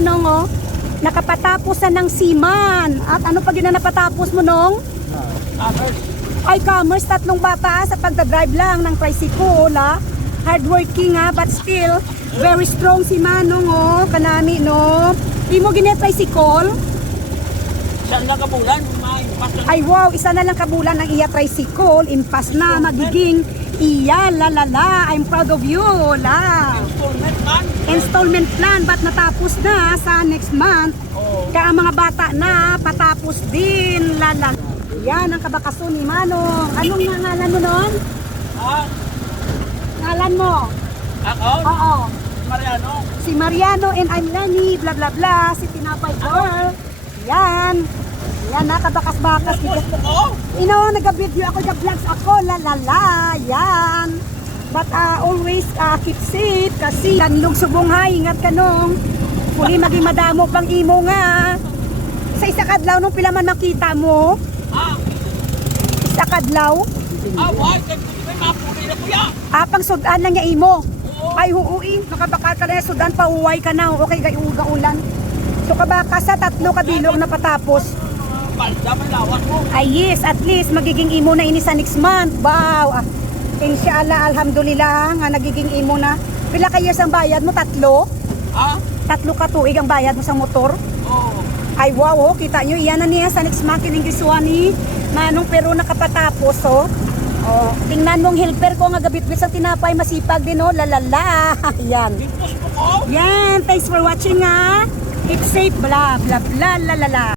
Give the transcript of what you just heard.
manong oh. Nakapatapos na ng seaman. At ano pag yun na napatapos mo nung? Ay, commerce, 3 bata sa pagdadrive lang ng tricycle, ha? Hardworking, ha? But still, very strong si Manong, oh. Kanami, no? Di mo gina-tricycle? Saan na kabulan? Ay, wow, isa na lang kabulan ng iya tricycle. Impas na, magiging iya, lalala. I'm proud of you, la. Installment man. Installment plan, but natapos na sa next month. Oo. Kaya ang mga bata na, patapos din, lala. Yan ang kabakason ni Manong. Anong ngalan mo nun? Ah, Ngalan mo? ako? Oo. Mariano? Si Mariano and I'm Lani, bla bla bla. Si Tinapay Girl. Yan. Yan na, kabakas-bakas. Post mo ko? Nag-video ako, nag-vlogs ako, lalala. Yan. But always keep safe kasi lanlog subonghay, ingat ka nung. Puli maging madamo pang imo nga. Sa isa kadlaw nung pila man makita mo. Ah, Isa kadlaw. why? May mapuli na kuya. Pang sudan lang niya imo. Oo. Ay huuin, makabaka ka na sudan, pauway ka na. Okay, gaulan. So kabaka sa 3 kabilog na patapos. Balda, may lawas mo. Ay yes, at least magiging imo na ini sa next month. Wow. Inshallah, alhamdulillah nga nagiging imo na. Pila ka years ang bayad mo? 3? Ah, 3 ka tuig ang bayad mo sa motor? oo. Ay wow, oh, kita nyo, iyan na niya sa next month in Giswani. Manong pero nakapatapos, oh. Oh, tingnan mong helper ko nga gabit-bit sa tinapay, masipag din, oh, lalala. Yan. Post mo ko? Yan, thanks for watching, ha. Keep safe, bla bla bla, lalala.